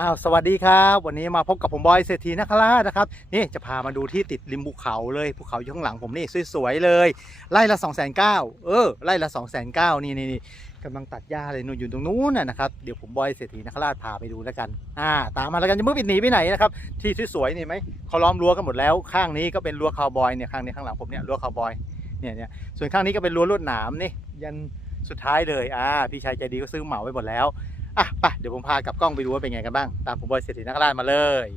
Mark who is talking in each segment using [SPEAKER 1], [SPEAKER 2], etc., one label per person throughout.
[SPEAKER 1] อ้าวสวัสดีครับวันนี้มาพบกับผมบอยเศรษฐีนคราชนะครับนี่จะพามาดูที่ติดริมภูเขาเลยภูเขาอยู่ข้างหลังผมนี่สวยๆเลยไล่ละ2 9 0 0 0เออไล่ละ2 9 0 0 0นี่นี่นี่กำลังตัดหญ้าเลยนู่นอยู่ตรงนู้นนะครับเดี๋ยวผมบอยเศรษฐีนคราชพาไปดูแล้วกันอ่าตามมาแล้วกันจะไม่ปิดหนีไปไหนนะครับที่สวยๆนี่ไหมเขาล้อมรั้วกันหมดแล้วข้างนี้ก็เป็นรั้วคาวบอยเนี่ยข้างนี้ข้างหลังผมเนี่ยรั้วคาวบอยเนี่ยเนี่ยส่วนข้างนี้ก็เป็นรั้วลวดหนามนี่ยันสุดท้ายเลยอ่าพี่ชายใจดีก็ซื้อเหมาไว้หมดแล้ว อะไปเดี๋ยวผมพากลับกล้องไปดูว่าเป็นไงกันบ้าง ตามผมบอยเศรษฐีนักรามาเลย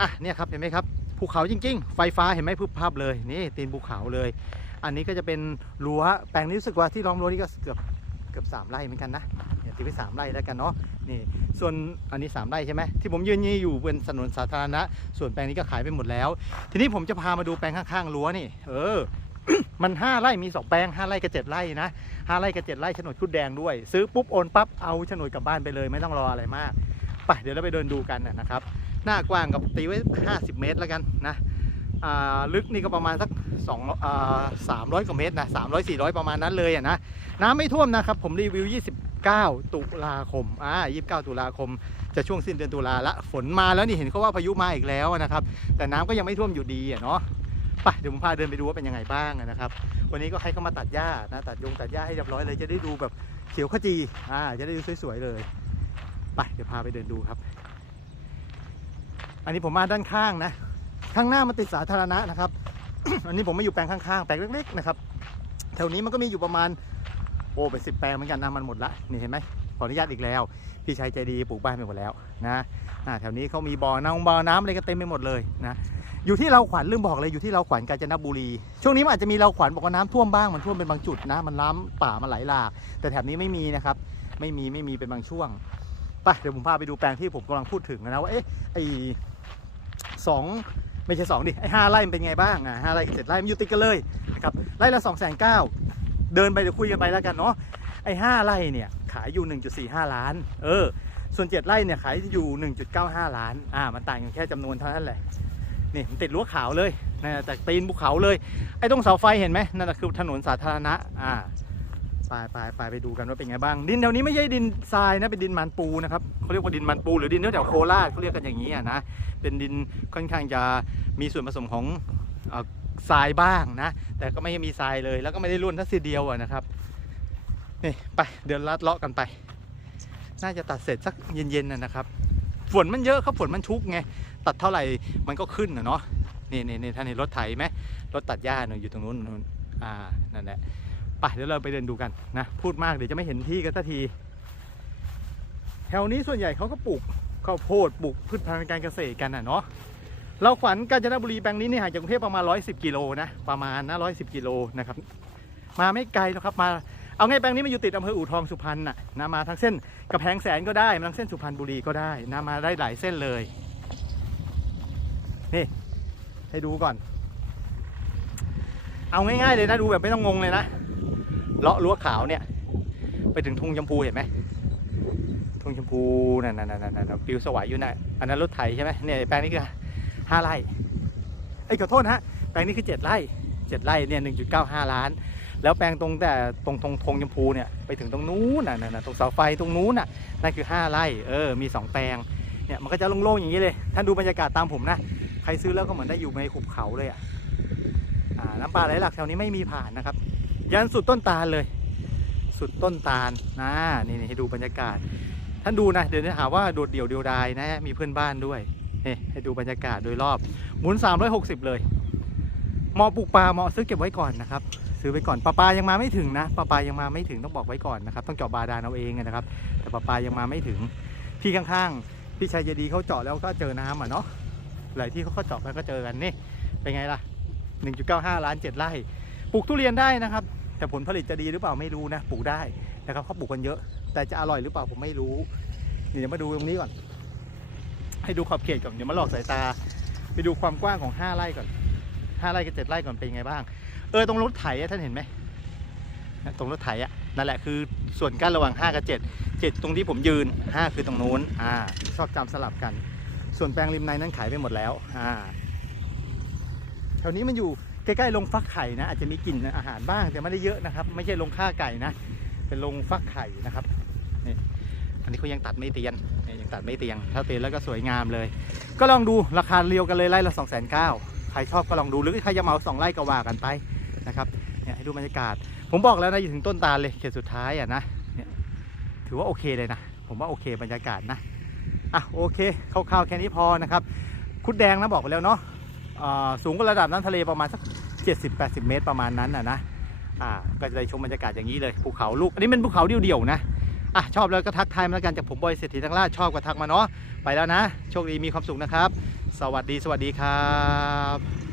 [SPEAKER 1] อะเนี่ยครับเห็นไหมครับภูเขาจริง ๆ ไฟฟ้าเห็นไหมพึบภาพเลยนี่ตีนภูเขาเลย อันนี้ก็จะเป็นรั้วแปลงนี้รู้สึกว่าที่ล้อมรั้วนี่ก็เกือบเกือบสามไร่เหมือนกันนะเนี่ยตีไปสามไร่แล้วกันเนาะนี่ส่วนอันนี้สามไร่ใช่ไหมที่ผมยืนนี่อยู่เป็นถนนสาธารณะ ส่วนแปลงนี้ก็ขายไปหมดแล้ว ทีนี้ผมจะพามาดูแปลงข้างๆรั้วนี่ เออ มันห้าไร่มีสองแปลงห้าไร่กับเจ็ดไร่นะห้าไร่กับเจ็ดไร่โฉนดคุดแดงด้วย ซื้อปุ๊บโอนปั๊บเอาโฉนดกลับบ้านไปเลยไม่ต้องรออะไรมากไปเดี๋ยวเราไปเดินดูกันนะครับ หน้ากว้างกับตีไว้ 50 เมตรแล้วกันนะลึกนี่ก็ประมาณสัก2อ่า300กว่าเมตรนะ300 400ประมาณนั้นเลยอะนะน้ำไม่ท่วมนะครับ ผมรีวิว 29 ตุลาคมอ่า29 ตุลาคม จะช่วงสิ้นเดือนตุลาละฝนมาแล้วนี่เห็นเขาว่าพายุมาอีกแล้วนะครับ แต่น้ำก็ยังไม่ท่วมอยู่ดีอะเนาะ ไปเดี๋ยวผมพาเดินไปดูว่าเป็นยังไงบ้างนะครับ วันนี้ก็ให้เขามาตัดหญ้านะตัดยงตัดหญ้าให้เรียบร้อยเลยจะได้ดูแบบเขียวขจีอ่าจะได้ดูสวยๆเลยไปเดี๋ยวพาไปเดินดูครับ อันนี้ผมมาด้านข้างนะ ข้างหน้ามันติดสาธารณะนะครับ อันนี้ผมมาอยู่แปลงข้างๆแปลงเล็กๆนะครับแถวนี้มันก็มีอยู่ประมาณโอ้เป็นสิบแปลงเหมือนกันนะมันหมดละนี่เห็นไหมขออนุญาตอีกแล้ว พี่ชายใจดีปลูกบ้านไปหมดแล้วนะอ่าแถวนี้เขามีบ่อน้ำบ่อน้ำอะไรก็เต็มไปหมดเลยนะ อยู่ที่เราขวัญลืมบอกเลยอยู่ที่เราขวัญกาญจนบุรี ช่วงนี้มันอาจจะมีเราขวัญบอกว่าน้ำท่วมบ้างมันท่วมเป็นบางจุดนะ มันล้ำป่ามันไหลหลาก แต่แถบนี้ไม่มีนะครับไม่มีไม่มีเป็นบางช่วงไปเดี๋ยวผมพาไปดูแปลงที่ผมกำลังพูดถึงนะว่าเอ๊ะไอสองไม่ใช่สองดิไอห้าไร่มันเป็นไงบ้างอะห้าไร่เจ็ดไร่มันอยู่ติดกันเลยนะครับไร่ละสองแสนเก้าเดินไปเดี๋ยวคุยกันไปแล้วกันเนาะไอห้าไร่เนี่ยขายอยู่หนึ่งจุดสี่ห้าล้าน เออ ส่วนเจ็ดไร่เนี่ยขายอยู่หนึ่งจุดเก้าห้าล้าน อ่า มันต่างกันแค่จำนวนเท่านั้นแหละ นี่มันติดรั้วขาวเลยนะจากตีนภูเขาเลย ไอ้ตรงเสาไฟเห็นไหมนั่นคือถนนสาธารณะอ่าไปไปไปไปดูกันว่าเป็นไงบ้าง ดินแถวนี้ไม่ใช่ดินทรายนะเป็นดินมันปูนะครับเขาเรียกว่าดินมันปู หรือดินแถวโคราชเขาเรียกกันอย่างนี้อะนะเป็นดินค่อนข้างจะมีส่วนผสมของทรายบ้างนะ แต่ก็ไม่มีทรายเลย แล้วก็ไม่ได้ร่วนทั้งทีเดียวนะครับนี่ไปเดินลัดเลาะกันไป น่าจะตัดเสร็จสักเย็นๆนะครับ ฝนมันเยอะครับฝนมันชุกไง ตัดเท่าไหร่มันก็ขึ้นนะเนาะนี่นี่นี่ท่านเห็นรถไถไหมรถตัดหญ้าเนยอยู่ตรงนู้นอ่านั่นแหละไปเดี๋ยวเราไปเดินดูกันนะพูดมากเดี๋ยวจะไม่เห็นที่กันสักที แถวนี้ส่วนใหญ่เขาก็ปลูกข้าวโพดปลูกพืชพันธุ์การเกษตรกันอะเนาะเราขวัญกาญจนบุรีแปลงนี้นี่ห่างจากกรุงเทพประมาณ 110 กิโลนะประมาณนะ110 กิโลนะครับมาไม่ไกลหรอกครับมาเอาไงแปลงนี้มาอยู่ติดอำเภออู่ทองสุพรรณน่ะนะมาทางเส้นกระแพงแสนก็ได้มาทางเส้นสุพรรณบุรีก็ได้นะมาได้หลายเส้นเลย นี่ ให้ดูก่อน เอาง่ายๆเลยนะดูแบบไม่ต้องงงเลยนะเลาะรั้วขาวเนี่ย ไปถึงทุ่งชมพูเห็นไหมทุ่งชมพูนั่นนั่นนั่นนั่นปิวสวายอยู่น่ะอันนั้นรถไถใช่ไหมเนี่ยแปลงนี้คือห้าไร่ไอ้ยขอโทษนะฮะแปลงนี้คือเจ็ดไร่เจ็ดไร่เนี่ยหนึ่งจุดเก้าห้าล้าน แล้วแปลงตรงแต่ตรงตรงธงชมพูเนี่ยไปถึงตรงนู้นน่ะนั่นน่ะตรงเสาไฟตรงนู้นน่ะนั่นคือห้าไร่เออมีสองแปลงเนี่ยมันก็จะโล่งๆอย่างนี้เลยท่านดูบรรยากาศตามผมนะ ใครซื้อแล้วก็เหมือนได้อยู่ในหุบเขาเลยอะอ่าน้ำปลาไหลหลากแถวนี้ไม่มีผ่านนะครับ ยันสุดต้นตาลเลย สุดต้นตาลนะนี่นี่ให้ดูบรรยากาศ ท่านดูนะเดี๋ยวจะหาว่าโดดเดี่ยวเดียวดายนะมีเพื่อนบ้านด้วยนี่ให้ดูบรรยากาศโดยรอบหมุน 360 เลยเหมาะปลูกปลาเหมาะซื้อเก็บไว้ก่อนนะครับ ซื้อไว้ก่อนปลาปลายังมาไม่ถึงนะปลาปลายังมาไม่ถึงต้องบอกไว้ก่อนนะครับ ต้องเจาะบาดาลเอาเองนะครับ แต่ปลาปลายังมาไม่ถึงพี่ข้างๆพี่ชายเยดีเขาเจาะแล้วก็เจอน้ำอะเนาะ หลายที่เขาก็เจาะไปก็เจอกันนี่เป็นไงล่ะ 1.95 ล้าน7ไร่ปลูกทุเรียนได้นะครับ แต่ผลผลิตจะดีหรือเปล่าไม่รู้นะปลูกได้นะครับเขาปลูกกันเยอะ แต่จะอร่อยหรือเปล่าผมไม่รู้เดี๋ยวมาดูตรงนี้ก่อน ให้ดูขอบเขตก่อนเดี๋ยวมาหลอกสายตา ไปดูความกว้างของ 5 ไร่ก่อน 5 ไร่กับ7ไร่ก่อนเป็นไงบ้าง เออตรงรถไถท่านเห็นไหมตรงรถไถอะนั่นแหละคือส่วนกั้นระหว่าง 5 กับ 7 7 ตรงที่ผมยืน 5 คือตรงนู้นอ่าชอบจำสลับกัน ส่วนแปลงริมในนั้นขายไปหมดแล้วอ่าแถวนี้มันอยู่ใกล้ๆโรงฟักไข่นะ อาจจะมีกลิ่นอาหารบ้างแต่ไม่ได้เยอะนะครับ ไม่ใช่โรงฆ่าไก่นะ เป็นโรงฟักไข่นะครับนี่อันนี้เขายังตัดไม่เตียนนี่ยังตัดไม่เตียง ถ้าเตียนแล้วก็สวยงามเลย ก็ลองดูราคาเรียวกันเลยไร่ละ2 9 0 0 0ใครชอบก็ลองดูหรือใครจะเหมาสองไร่ก็ว่ากันไปนะครับเนี่ยให้ดูบรรยากาศ ผมบอกแล้วนะอยู่ถึงต้นตาลเลยเขตสุดท้ายอะนะเนี่ยถือว่าโอเคเลยนะ ผมว่าโอเคบรรยากาศนะ อะโอเคคร่าวๆแค่นี้พอนะครับ คุดแดงนะบอกไปแล้วเนาะสูงกว่าระดับน้ำทะเลประมาณสัก 70-80 เมตรประมาณนั้นนะนะอ่าก็จะได้ชมบรรยากาศอย่างนี้เลยภูเขาลูก อันนี้เป็นภูเขาเดี่ยวๆนะอะชอบแล้วก็ทักทายมาแล้วกันจากผมบอยเศรษฐีทั้งราชชอบก็ทักมาเนาะไปแล้วนะ โชคดีมีความสุขนะครับ สวัสดีสวัสดีครับ